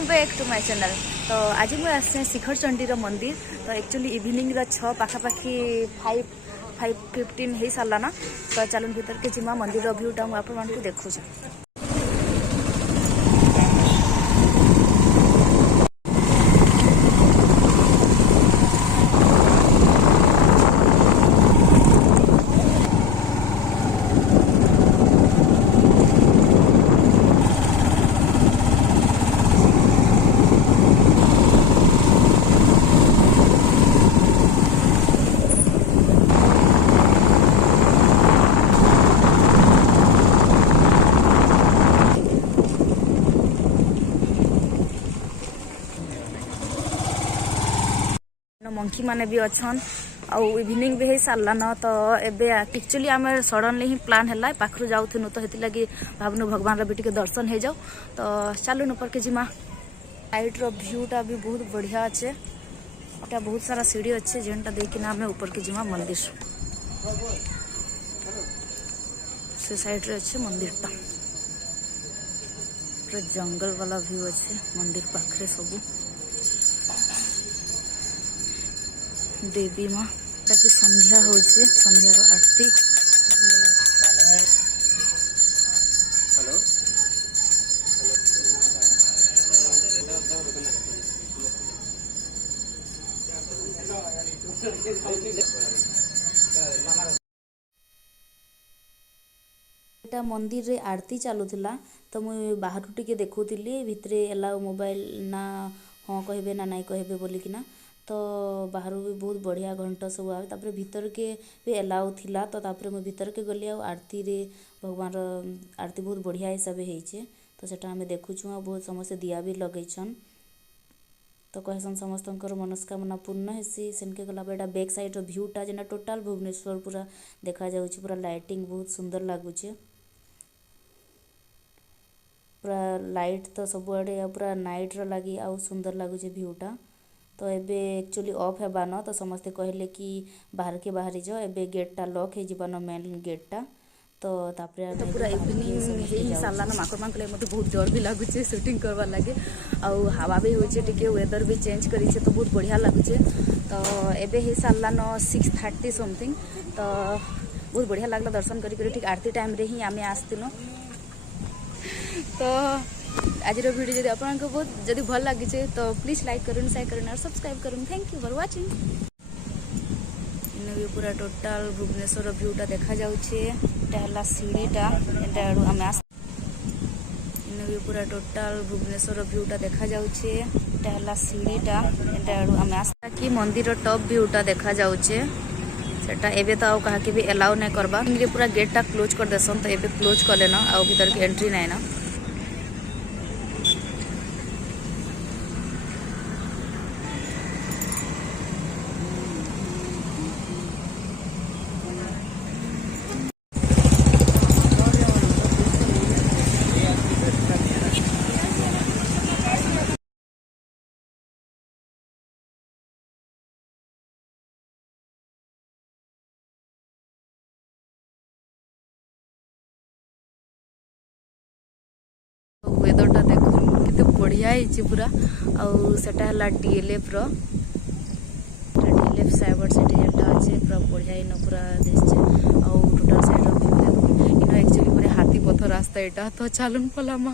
Welcome back to my channel. तो आज मुझे आसे शिखर चंडीर मंदिर। तो एक्चुअली इवनिंग रो पाखापाखि 5:15 हो सारा ना। तो चलन भीतर के जिमा मंदिर भ्यूटा मुझे आपको देखुँ। मंकी माने भी अच्छन आउ इवनिंग भी हो सारा न। तो एबे एक्चुअली आम सडनली ही प्लान है पाखु जाऊँ तो हेती लगी भावनु भगवान भी टे दर्शन हो जाऊ। तो चलुन ऊपर के जिमा। साइड रो भ्यूटा भी बहुत बढ़िया अच्छे। एटा बहुत सारा सीढ़ी अच्छे जेनटा देखना आम ऊपर के जिमा मंदिर से साइड रे अच्छे मंदिरटा पूरा जंगल वाला व्यू अच्छे। मंदिर पाखरे सबू देवी माँ ताकि संध्या हो संध्यार आरती। एटा मंदिर रे आरती चलुला। तो मुझे बाहर टिके देखुली भितरे एलाउ मोबाइल ना हाँ कहे ना नाई कहे बोलिकिना। तो बाहर भी बहुत बढ़िया घंटा सब आए। तापर भीतर के भी एलाउ थिला। तो तापर मुझे भीतर के गली आरती रे भगवान आरती बहुत बढ़िया हिसाब से तो सेटा आम देखुचु। बहुत समस्त दिया भी लगेछन। तो कहसन समस्त मनस्कामना पूर्ण हेसी। सेनके गला बेटा बैक साइड रो भ्यूटा जेना टोटाल भुवनेश्वर पूरा देखा जाउछि। पूरा लाइटिंग बहुत सुंदर लागुचे। पूरा लाइट तो सबुआडे पूरा नाइट रो लगी आउ सुंदर लगुचे भ्यूटा। तो एबे एक्चुअली ऑफ है न। तो समस्ते कहले कि बाहर के बाहरी जाओ एबे गेटटा लॉक है जीवन मेन गेटटा। तो तापरे तो पूरा इवनिंग ही सारा ना माकड़ मान मत बहुत डर भी लगुचे शूटिंग करवा लगे। आउ हवा भी होचे टिके वेदर भी चेंज करिछे तो बहुत बढ़िया लगुचे। तो एबे ही सारा न 6:30 समथिंग। तो बहुत बढ़िया लगला दर्शन करी ठीक आरती टाइम रे ही आमे आस्तिनो। तो आज वीडियो जब आपको बहुत जदि भल लगे तो प्लीज लाइक करूँ शेयर करूँ और सब्सक्राइब करूँ। Thank you for watching. इन भी पूरा टोटाल भुवनेश्वर व्यूटा देखा जाऊँगा सीढ़ीटा आम इन भी पूरा टोटाल भुवनेश्वर व्यूटा देखा जाऊँगा सीढ़ीटा आम आस्ता कि मंदिर टॉप व्यूटा देखा जाऊँचे। सेटा एबे तो आउ कहा भी एलाउ नहीं करबा पूरा गेटटा क्लोज कर देसन। तो एबे क्लोज कले ना आउ भीतर के एंट्री नहीं ना। वेदरटा देखो कितने बढ़िया है पूरा। आउ सेटा हला डीएलएफ रो डीएलएफ साइबर सिटी जेटा अच्छे पूरा बढ़िया इन पूरा दिसचे। आउ टोटल साइड रो व्यू देखो इन एक्चुअली पूरा हाथी पथ रास्ता एटा। तो चलन पलामा।